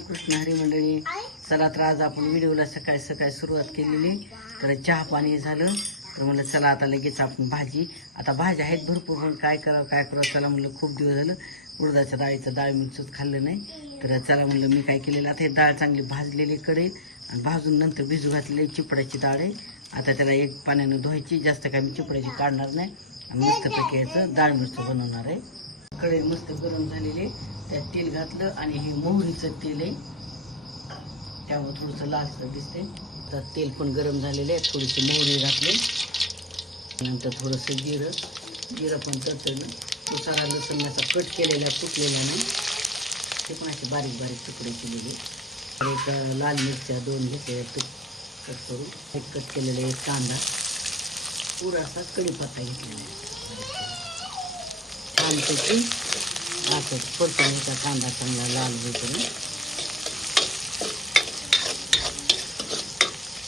रामकृष्ण हरी मंडळी. चला तर आज आपण व्हिडिओला सकाळी सकाळी सुरुवात केलेली. तर चहा पाणी झालं तर म्हणलं चला आता लगेच आपण भाजी. आता भाज्या आहेत भरपूर पण काय करावं चला म्हणलं खूप दिवस झालं उडदाच्या डाळीचं डाळ मिरचूच खाल्लं नाही. तर चला म्हणलं मी काय केलेलं आता हे डाळ चांगली भाजलेली कढईत आणि भाजून नंतर भिजू घातलेली चिपड्याची डाळ आहे. आता त्याला एक पाण्यानं धुवायची, जास्त काय मी चिपड्याची काढणार नाही आणि मस्तपैकी यायचं डाळ मिरचं बनवणार आहे. कढई मस्त गरम झालेली, त्यात तेल घातलं आणि हे मोहरीचं तेल आहे त्यामुळे थोडंसं लालसर दिसते. तर तेल पण गरम झालेलं आहे, थोडीशी मोहरी घातली, नंतर थोडंसं जिरं पण तळतळलं. मसाला लसूण असा कट केलेला कुटलेला नाही, ते पण असे बारीक बारीक तुकडे केलेले. एक लाल मिरच्या 2 घेतलेल्या कट करून, एक कट केलेला एक कांदा, पुरासा कढीपत्ता घेतलेला आहे. छानपैकी असं परतवण्याचा कांदा चांगला लाल होतो.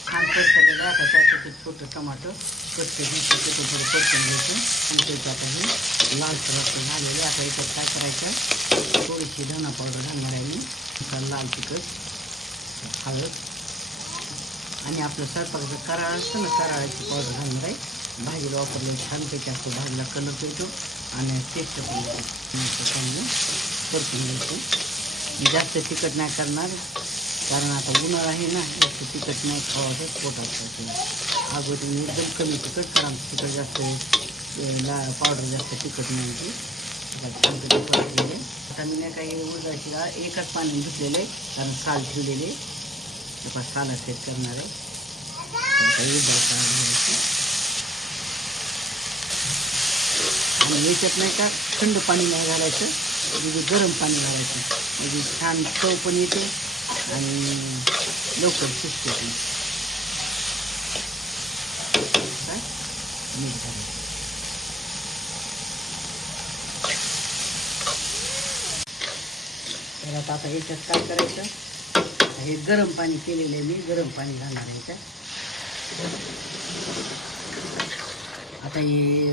छान परतवलेला आता त्यासाठी छोटं टमाटर कट घ्यायचं, त्याचं थोडं परतून घ्यायचं आणि त्याचं आता हे लाल सरस झालेलं. आता याच्यात काय करायचं, थोडीशी धना पावडर घालणार आहे मी, लाल तिखट, हळद आणि आपलं स्वयंपाकाचं कराळ असतं ना, कराळाची पावडर घालणार आहे. भाजीला वापरलं छानपैकी असतो, भाजीला कलर येतो आणि टेस्ट पण येतो. चांगलं परतून घ्यायचं. मी जास्त तिखट नाही करणार कारण आता उन्हाळा आहे ना, जास्त तिखट नाही खावायचं, पोटात अगोदर एकदम कमी तिखट, कारण तिखट जास्त पावडर जास्त तिखट नाही. छानपैकी परतलेले. आता मी नाही काही उडदाची डाळ एकच पाणी धुतलेलं आहे कारण साल ठेवलेले, साला सेट करणार आहे. आणि याच्यात नाही का थंड पाणी नाही घालायचं, म्हणजे गरम पाणी घालायचं, म्हणजे छान चव पण येते आणि लवकर शिजते पण. मीठ घालायचं. तर आता याच्यात काय करायचं, हे गरम पाणी केलेलं आहे मी, गरम पाणी घालणार आहे याच्यात. आता ही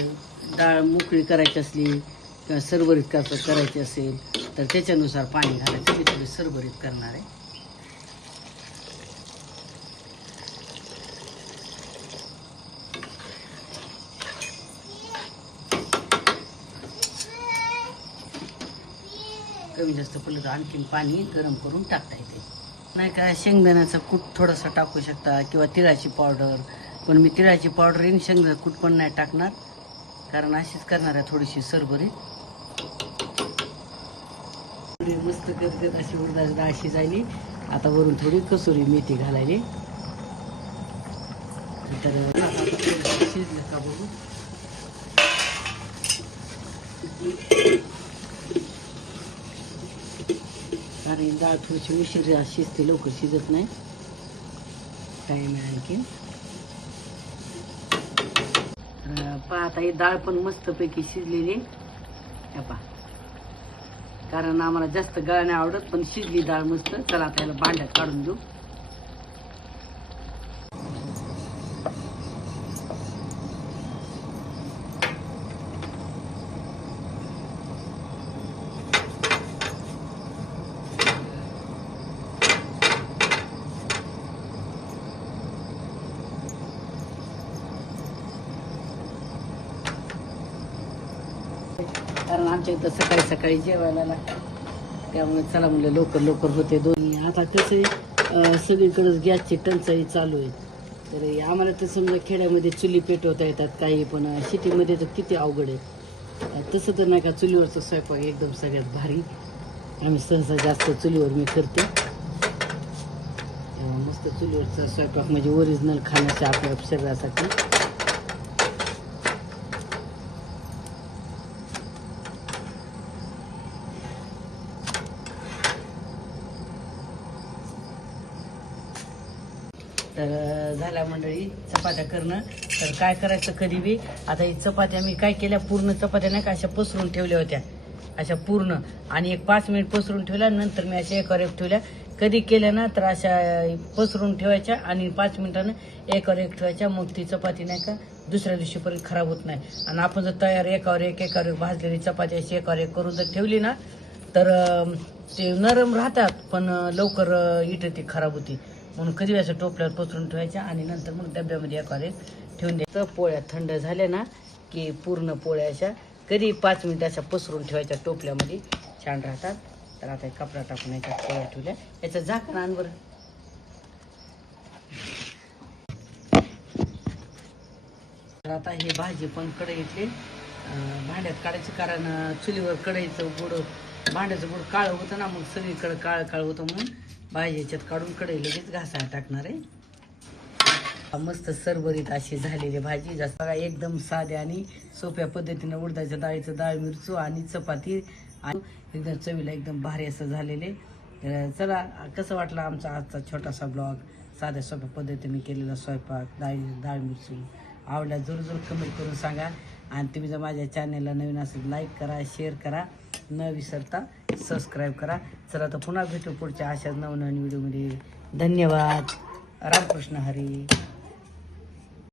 डाळ मोकळी करायची असली किंवा सरभरीत करायची असेल तर त्याच्यानुसार पाणी घालायचं. मी थोडी सरभरीत करणार आहे. कमी जास्त पडलं तर आणखीन पाणी गरम करून टाकता येते. नाही का शेंगदाण्याचा कूट थोडासा टाकू शकता किंवा तिळाची पावडर, पण मी तिळाची पावडर आणि शेंगदाण्याचं कूट पण नाही टाकणार कारण अशीच करणार आहे थोडीशी सरभरीत. मस्त करतात अशी उडदाची डाळ शिजायली. आता वरून थोडी कसुरी मेथी घालायली. तर शिजलं का बघू. कारण डाळ थोडीशी उशीर शिजते, लवकर शिजत नाही, टाईम आहे आणखीन. पहा आता ही डाळ पण मस्तपैकी शिजलेली आहे पहा, कारण आम्हाला जास्त गाळ नाही आवडत, पण शिजली डाळ मस्त. चला आता याला भांड्यात काढून देऊ. कारण आमच्या इथं सकाळी सकाळी जेवायला लागतं, त्यामुळे चला म्हणलं लवकर लवकर होते दोन्ही. आता कसं सगळीकडेच गॅसची टंचाई चालू आहे. तर आम्हाला तर समजा खेड्यामध्ये चुली पेटवता येतात काही, पण सिटीमध्ये तर किती अवघड आहे. तसं तर नाही का, चुलीवरचं स्वयंपाक एकदम सगळ्यात भारी. आम्ही सहसा जास्त चुलीवर मी करते. मस्त चुलीवरचा स्वयंपाक म्हणजे ओरिजिनल खाण्याचं आपल्या शरीरासाठी. तर झाल्या मंडळी चपात्या करणं. तर काय करायचं कधी बी, आता ही चपात्या मी काय केल्या, पूर्ण चपात्या नाही का अशा पसरून ठेवल्या होत्या, अशा पूर्ण, आणि एक 5 मिनिट पसरून ठेवल्या. नंतर मी अशा एकावर एक ठेवल्या. कधी केल्या ना तर अशा पसरून ठेवायच्या आणि 5 मिनिटानं एकावर एक ठेवायच्या. मग ती चपाती नाही का दुसऱ्या दिवशीपर्यंत खराब होत नाही. आणि आपण जर तयार एकावर एक भाजलेली चपाती अशी एकावर एक करून जर ठेवली ना तर ते नरम राहतात पण लवकर इट ती खराब होती, म्हणून कधी असं टोपल्यावर पसरून ठेवायच्या आणि नंतर मग डब्यामध्ये एखादे ठेवून द्यायचं. पोळ्या थंड झाल्या ना की पूर्ण पोळ्या अशा कधी 5 मिनिटं अशा पसरून ठेवायच्या टोपल्यामध्ये, छान राहतात. तर आता कपडा टाकून याच्यात पोळ्या ठेवल्या, याचं झाकण आण बरं. तर आता हे भाजी पण कढईतले भांड्यात काढायचं, कारण चुलीवर कढईचं बुड भांड्याचं बुड काळं होतं ना, मग सगळीकडे काळं काळं होतं, म्हणून भाजी याच्यात काढून कढई लगेच घासायला टाकणार आहे. मस्त सरभरीत अशी झालेली भाजी, जास्त बघा एकदम साध्या आणि सोप्या पद्धतीने उडदाच्या डाळीचं डाळ मिरचू आणि चपाती आणि एकदम चवीला एकदम भारी असं झालेले. चला, कसं वाटलं आमचा आजचा छोटासा ब्लॉग, साध्या सोप्या पद्धतीने केलेला स्वयंपाक, डाळ मिरचू आवडला जरूर कमेंट करून सांगा. आणि तुम्ही जर माझ्या चॅनलला नवीन असेल लाईक करा, शेअर करा, न विसरता सबस्क्राईब करा. चला तर पुन्हा भेटू पुढच्या अशाच नवनवीन व्हिडिओमध्ये. धन्यवाद. रामकृष्ण हरी.